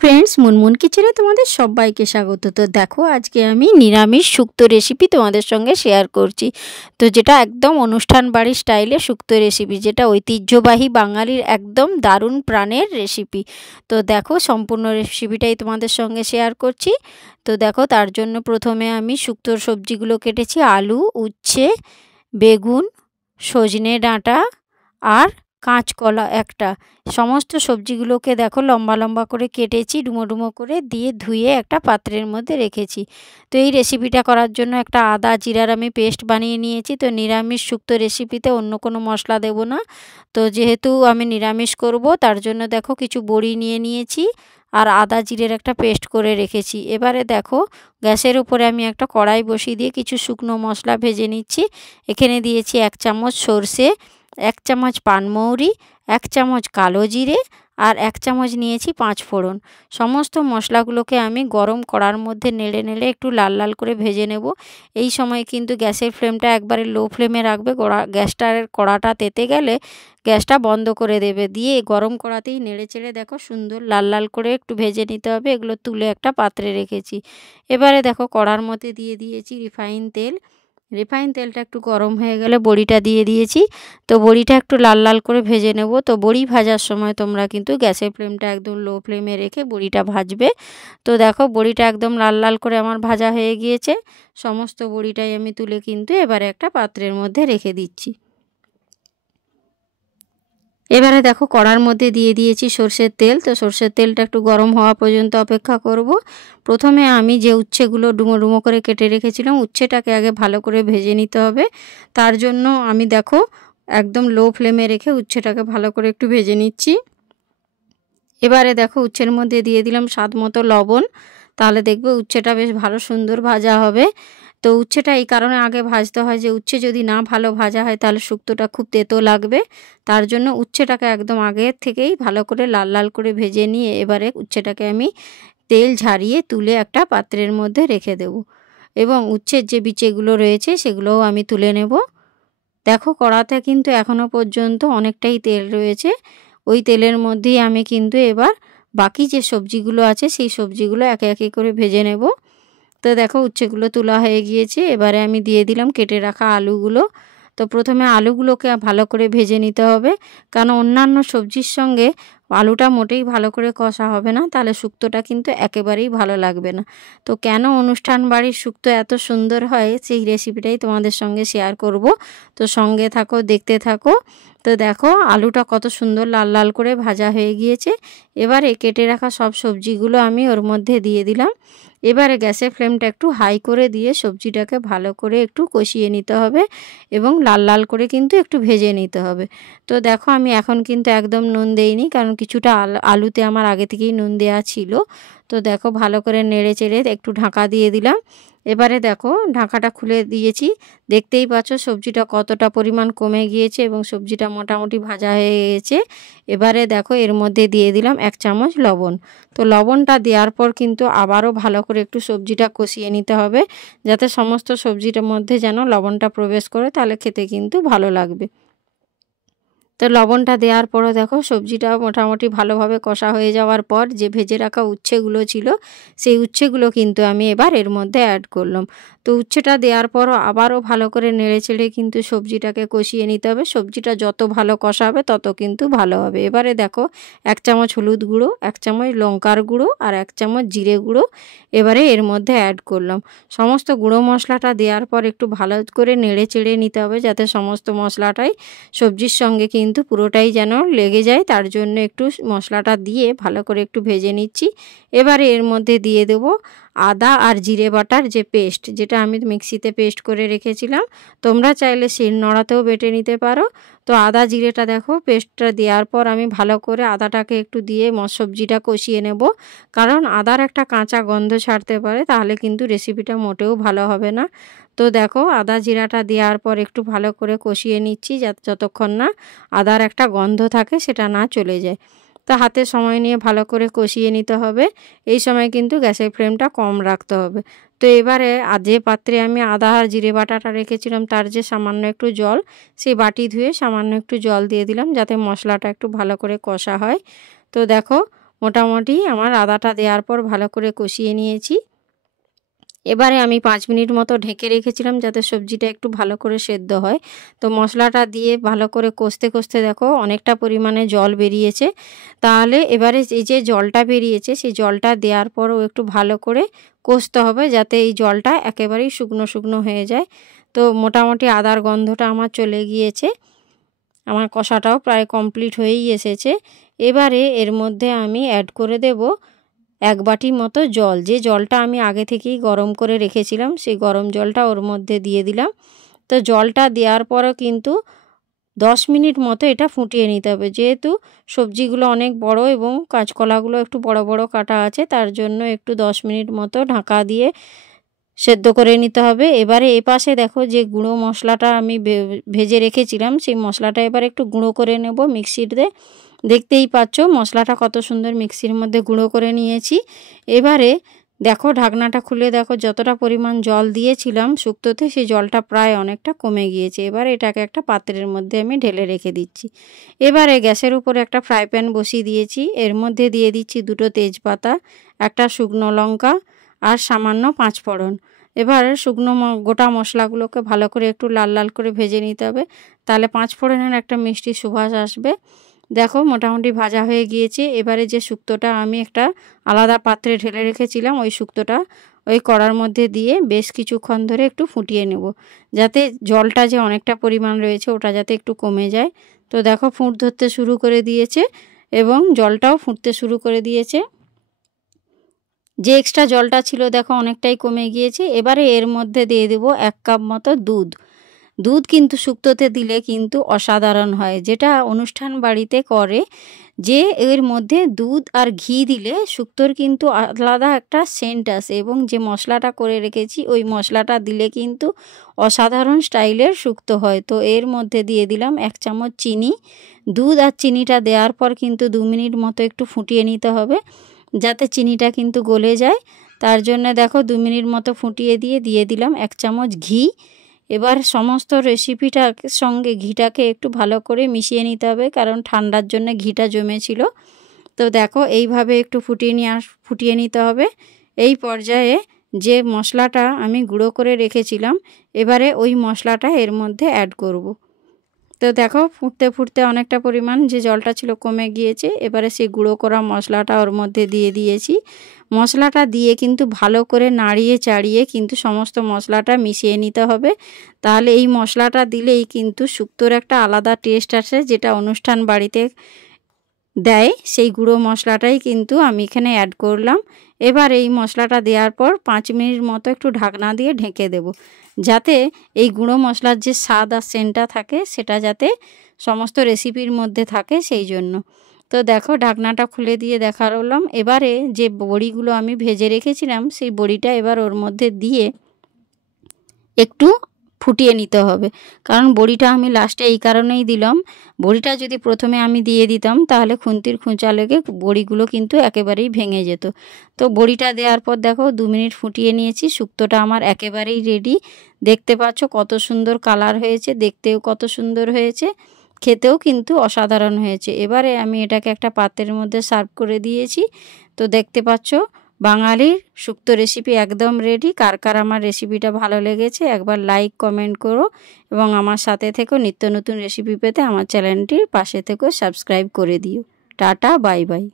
Friends Munmun किचेने तुम्हारे सबाइके स्वागत। तो देखो आज के आमी निरामिष शुक्तो रेसिपि तुम्हारे संगे शेयर करছি। तो जेटा एकदम अनुष्ठान बाड़ी स्टाइले शुक्तो रेसिपि जेटा ऐतिह्यबाही बांगालिर एकदम दारुण प्राणेर रेसिपि। तो देखो सम्पूर्ण रेसिपिटाई तुम्हारे संगे शेयर करছি। तो देखो तार जन्य प्रथमे आमी शुक्तोर सब्जिगुलो केटेছি आलू, उচ্ছে, बेगुन, सजने डाँटा और काँचकला एकटा समस्त सब्जिगुलोके देखो लम्बा लम्बा करे केटेছি डुमो डुमो करे दिए धुए एकटा पात्रेर मध्य रेखेছি। तो এই রেসিপিটা করার জন্য একটা আদা জিরার আমি পেস্ট বানিয়ে নিয়েছি। তো নিরামিষ শুক্তো রেসিপিতে অন্য কোনো মশলা দেব না। তো যেহেতু আমি নিরামিষ করব তার জন্য দেখো কিছু বড়ি নিয়ে নিয়েছি আর আদা জিরের একটা পেস্ট করে রেখেছি। এবারে দেখো গ্যাসের উপরে আমি একটা কড়াই বসিয়ে দিয়ে কিছু শুকনো মশলা ভেজে নিচ্ছি। এখানে দিয়েছি 1 চামচ সরষে, 1 চামচ পানমৌরি, 1 চামচ কালো জিরে আর 1 চামচ নিয়েছি 5 ফোড়ন। সমস্ত মশলাগুলোকে আমি গরম কড়ার মধ্যে নেড়ে নেড়ে একটু লাল লাল করে ভেজে নেব। এই সময় কিন্তু গ্যাসের ফ্লেমটা একবারে লো ফ্লেমে রাখবে। কড়াটা তেতে গেলে গ্যাসটা বন্ধ করে দেবে, দিয়ে গরম কড়াতেই নেড়ে চেড়ে দেখো সুন্দর লাল লাল করে একটু ভেজে নিতে হবে। এগুলো তুলে একটা পাত্রে রেখেছি। এবারে দেখো কড়ার মধ্যে দিয়ে দিয়েছি রিফাইন তেল। রিফাইন তেলটা একটু গরম হয়ে গেলে বড়িটা দিয়ে দিয়েছি। তো বড়িটা একটু লাল লাল করে ভেজে নেব। তো বড়ি ভাজার সময় তোমরা কিন্তু গ্যাসের ফ্লেমটা একদম লো ফ্লেমে রেখে বড়িটা ভাজবে। তো দেখো বড়িটা একদম লাল লাল করে আমার ভাজা হয়ে গিয়েছে। সমস্ত বড়িটাই আমি তুলে কিন্তু এবারে একটা পাত্রের মধ্যে রেখে দিচ্ছি। এবারে দেখো কড়ার মধ্যে দিয়ে দিয়েছি সরষের তেল। তো সরষের তেলটা একটু গরম হওয়া পর্যন্ত অপেক্ষা করব। প্রথমে আমি যে উচ্ছেগুলো ডুমো ডুমো করে কেটে রেখেছিলাম উচ্ছেটাকে আগে ভালো করে ভেজে নিতে হবে। তার জন্য আমি দেখো একদম লো ফ্লেমে রেখে উচ্ছেটাকে ভালো করে একটু ভেজে নিচ্ছি। এবারে দেখো উচ্ছের মধ্যে দিয়ে দিলাম স্বাদ মতো লবণ। তাহলে দেখবে উচ্ছেটা বেশ ভালো সুন্দর ভাজা হবে। তো উচ্ছেটা এই কারণে আগে ভাজতে হয় যে উচ্ছে যদি না ভালো ভাজা হয় তাহলে শুক্তোটা খুব তেতো লাগবে। তার জন্য উচ্ছেটাকে একদম আগের থেকেই ভালো করে লাল লাল করে ভেজে নিয়ে এবারে উচ্ছেটাকে আমি তেল ঝারিয়ে তুলে একটা পাত্রের মধ্যে রেখে দেব এবং উচ্ছের যে বিচেগুলো রয়েছে সেগুলোও আমি তুলে নেব। দেখো কড়াতে কিন্তু এখনও পর্যন্ত অনেকটাই তেল রয়েছে। ওই তেলের মধ্যেই আমি কিন্তু এবার বাকি যে সবজিগুলো আছে সেই সবজিগুলো একে একে করে ভেজে নেব। তো দেখো উচ্ছেগুলো তোলা হয়ে গিয়েছে। এবারে আমি দিয়ে দিলাম কেটে রাখা আলুগুলো। তো প্রথমে আলুগুলোকে ভালো করে ভেজে নিতে হবে, কারণ অন্যান্য সবজির সঙ্গে আলুটা মোটেই ভালো করে কষা হবে না, তাহলে শুক্তোটা কিন্তু একেবারেই ভালো লাগবে না। তো কেন অনুষ্ঠান বাড়ির শুক্তো এত সুন্দর হয় সেই রেসিপিটাই তোমাদের সঙ্গে শেয়ার করব। তো সঙ্গে থাকো, দেখতে থাকো। তো দেখো আলুটা কত সুন্দর লাল লাল করে ভাজা হয়ে গিয়েছে। এবারে কেটে রাখা সব সবজিগুলো আমি ওর মধ্যে দিয়ে দিলাম। এবারে গ্যাসের ফ্লেমটা একটু হাই করে দিয়ে সবজিটাকে ভালো করে একটু কষিয়ে নিতে হবে এবং লাল লাল করে কিন্তু একটু ভেজে নিতে হবে। তো দেখো আমি এখন কিন্তু একদম নুন দেইনি, কারণ কিছুটা আলুতে আমার আগে থেকেই নুন দেওয়া ছিল। তো দেখো ভালো করে নেড়ে চেড়ে একটু ঢাকা দিয়ে দিলাম। এবারে দেখো ঢাকাটা খুলে দিয়েছি। দেখতেই পাচ্ছ সবজিটা কতটা পরিমাণ কমে গিয়েছে এবং সবজিটা মোটামুটি ভাজা হয়ে গিয়েছে। এবারে দেখো এর মধ্যে দিয়ে দিলাম 1 চামচ লবণ। তো লবণটা দেওয়ার পর কিন্তু আবারও ভালো করে একটু সবজিটা কষিয়ে নিতে হবে, যাতে সমস্ত সবজিটার মধ্যে যেন লবণটা প্রবেশ করে, তাহলে খেতে কিন্তু ভালো লাগবে। তো লবণটা দেওয়ার পরও দেখো সবজিটা মোটামুটি ভালোভাবে কষা হয়ে যাওয়ার পর যে ভেজে রাখা উচ্ছেগুলো ছিল সেই উচ্ছেগুলো কিন্তু আমি এবার এর মধ্যে অ্যাড করলাম। তো উচ্ছেটা দেওয়ার পরও আবারও ভালো করে নেড়ে চেড়ে কিন্তু সবজিটাকে কষিয়ে নিতে হবে। সবজিটা যত ভালো কষা হবে তত কিন্তু ভালো হবে। এবারে দেখো 1 চামচ হলুদ গুঁড়ো, 1 চামচ লঙ্কার গুঁড়ো আর 1 চামচ জিরে গুঁড়ো এবারে এর মধ্যে অ্যাড করলাম। সমস্ত গুঁড়ো মশলাটা দেওয়ার পর একটু ভালো করে নেড়ে চেড়ে নিতে হবে, যাতে সমস্ত মশলাটাই সবজির সঙ্গে কিন্তু পুরোটাই যেন লেগে যায়। তার জন্য একটু মশলাটা দিয়ে ভালো করে একটু ভেজে নিচ্ছি। এবারে এর মধ্যে দিয়ে দেব আদা আর জিরে বাটার যে পেস্ট, যেটা আমি মিক্সিতে পেস্ট করে রেখেছিলাম। তোমরা চাইলে শিলনোড়াতেও বেটে নিতে পারো। তো আদা জিরেটা দেখো পেস্টটা দেওয়ার পর আমি ভালো করে আদাটাকে একটু দিয়ে সবজিটা কষিয়ে নেব, কারণ আদার একটা কাঁচা গন্ধ ছাড়তে পারে, তাহলে কিন্তু রেসিপিটা মোটেও ভালো হবে না। তো দেখো আদা জিরাটা দেওয়ার পর একটু ভালো করে কষিয়ে নিচ্ছি, যতক্ষণ না আদার একটা গন্ধ থাকে সেটা না চলে যায়। তো হাতে সময় নিয়ে ভালো করে কষিয়ে নিতে হবে। এই সময় কিন্তু গ্যাসের ফ্লেমটা কম রাখতে হবে। তো এবারে যে পাত্রে আমি আদা আর জিরে বাটাটা রেখেছিলাম তার যে সামান্য একটু জল, সেই বাটি ধুয়ে সামান্য একটু জল দিয়ে দিলাম, যাতে মশলাটা একটু ভালো করে কষা হয়। তো দেখো মোটামুটি আমার আদাটা দেওয়ার পর ভালো করে কষিয়ে নিয়েছি। এবারে আমি 5 মিনিট মতো ঢেকে রেখেছিলাম যাতে সবজিটা একটু ভালো করে সেদ্ধ হয়। তো মশলাটা দিয়ে ভালো করে কষতে কষতে দেখো অনেকটা পরিমাণে জল বেরিয়েছে। তাহলে এবারে এই যে জলটা বেরিয়েছে সেই জলটা দেওয়ার পরও একটু ভালো করে কষতে হবে যাতে এই জলটা একেবারেই শুকনো শুকনো হয়ে যায়। তো মোটামুটি আদার গন্ধটা আমার চলে গিয়েছে, আমার কষাটাও প্রায় কমপ্লিট হয়েই এসেছে। এবারে এর মধ্যে আমি অ্যাড করে দেব 1 বাটি মতো জল। যে জলটা আমি আগে থেকেই গরম করে রেখেছিলাম সেই গরম জলটা ওর মধ্যে দিয়ে দিলাম। তো জলটা দেওয়ার পরও কিন্তু 10 মিনিট মতো এটা ফুটিয়ে নিতে হবে। যেহেতু সবজিগুলো অনেক বড় এবং কাঁচকলাগুলো একটু বড় বড় কাটা আছে, তার জন্য একটু 10 মিনিট মতো ঢাকা দিয়ে সেদ্ধ করে নিতে হবে। এবারে এপাশে দেখো যে গুঁড়ো মশলাটা আমি ভেজে রেখেছিলাম সেই মশলাটা এবার একটু গুঁড়ো করে নেব মিক্সিতে। দেখতেই পাচ্ছ মশলাটা কত সুন্দর মিক্সির মধ্যে গুঁড়ো করে নিয়েছি। এবারে দেখো ঢাকনাটা খুলে দেখো যতটা পরিমাণ জল দিয়েছিলাম শুক্তোতে সেই জলটা প্রায় অনেকটা কমে গিয়েছে। এবার এটাকে একটা পাত্রের মধ্যে আমি ঢেলে রেখে দিচ্ছি। এবারে গ্যাসের উপরে একটা ফ্রাই প্যান বসিয়ে দিয়েছি, এর মধ্যে দিয়ে দিচ্ছি 2টো তেজপাতা, একটা শুকনো লঙ্কা আর সামান্য 5 ফোড়ন। এবার শুকনো গোটা মশলাগুলোকে ভালো করে একটু লাল লাল করে ভেজে নিতে হবে, তাহলে 5 ফোড়নের একটা মিষ্টি সুবাস আসবে। দেখো মোটামুটি ভাজা হয়ে গিয়েছে। এবারে যে শুক্তোটা আমি একটা আলাদা পাত্রে ঢেলে রেখেছিলাম ওই শুক্তোটা ওই কড়ার মধ্যে দিয়ে বেশ কিছুক্ষণ ধরে একটু ফুটিয়ে নেব, যাতে জলটা যে অনেকটা পরিমাণ রয়েছে ওটা যাতে একটু কমে যায়। তো দেখো ফুট ধরতে শুরু করে দিয়েছে এবং জলটাও ফুটতে শুরু করে দিয়েছে। যে এক্সট্রা জলটা ছিল দেখো অনেকটাই কমে গিয়েছে। এবারে এর মধ্যে দিয়ে দেব 1 কাপ মতো দুধ। দুধ কিন্তু শুক্তোতে দিলে কিন্তু অসাধারণ হয়, যেটা অনুষ্ঠান বাড়িতে করে যে এর মধ্যে দুধ আর ঘি দিলে শুক্তোর কিন্তু আলাদা একটা সেন্ট আসে এবং যে মশলাটা করে রেখেছি ওই মশলাটা দিলে কিন্তু অসাধারণ স্টাইলের শুক্তো হয়। তো এর মধ্যে দিয়ে দিলাম 1 চামচ চিনি। দুধ আর চিনিটা দেওয়ার পর কিন্তু 2 মিনিট মতো একটু ফুটিয়ে নিতে হবে যাতে চিনিটা কিন্তু গলে যায়। তার জন্য দেখো 2 মিনিট মতো ফুটিয়ে দিয়ে দিলাম 1 চামচ ঘি। এবার সমস্ত রেসিপিটার সঙ্গে ঘিটাকে একটু ভালো করে মিশিয়ে নিতে হবে, কারণ ঠান্ডার জন্য ঘিটা জমেছিল। তো দেখো এইভাবে একটু ফুটিয়ে নিতে হবে। এই পর্যায়ে যে মশলাটা আমি গুঁড়ো করে রেখেছিলাম এবারে ওই মশলাটা এর মধ্যে অ্যাড করব। তো দেখো ফুটতে ফুটতে অনেকটা পরিমাণ যে জলটা ছিল কমে গিয়েছে। এবারে সেই গুঁড়ো করা মশলাটা ওর মধ্যে দিয়ে দিয়েছি। মশলাটা দিয়ে কিন্তু ভালো করে নাড়িয়ে চাড়িয়ে কিন্তু সমস্ত মশলাটা মিশিয়ে নিতে হবে, তাহলে এই মশলাটা দিলেই কিন্তু শুক্তোর একটা আলাদা টেস্ট আসে, যেটা অনুষ্ঠান বাড়িতে দেয় সেই গুঁড়ো মশলাটাই কিন্তু আমি এখানে অ্যাড করলাম। এবার এই মশলাটা দেওয়ার পর 5 মিনিট মতো একটু ঢাকনা দিয়ে ঢেকে দেব, যাতে এই গুঁড়ো মশলার যে স্বাদ আর সেন্টটা থাকে সেটা যাতে সমস্ত রেসিপির মধ্যে থাকে সেই জন্য। তো দেখো ঢাকনাটা খুলে দিয়ে দেখালাম। এবারে যে বড়িগুলো আমি ভেজে রেখেছিলাম সেই বড়িটা এবার ওর মধ্যে দিয়ে একটু ফুটিয়ে নিতে হবে, কারণ বড়িটা আমি লাস্টে এই কারণেই দিলাম, বড়িটা যদি প্রথমে আমি দিয়ে দিতাম তাহলে খুন্তির খুঁচা লেগে বড়িগুলো কিন্তু একেবারেই ভেঙে যেত। তো বড়িটা দেওয়ার পর দেখো 2 মিনিট ফুটিয়ে নিয়েছি, শুক্তোটা আমার একেবারেই রেডি। দেখতে পাচ্ছ কত সুন্দর কালার হয়েছে, দেখতেও কত সুন্দর হয়েছে, খেতেও কিন্তু অসাধারণ হয়েছে। এবারে আমি এটাকে একটা পাত্রের মধ্যে সার্ভ করে দিয়েছি। তো দেখতে পাচ্ছ বাঙালির শুক্তো রেসিপি একদম রেডি। কার কার আমার রেসিপিটা ভালো লেগেছে একবার লাইক কমেন্ট করো এবং আমার সাথে থেকো। নিত্য নতুন রেসিপি পেতে আমার চ্যানেলটির পাশে থেকো, সাবস্ক্রাইব করে দিও। Tata, bye bye.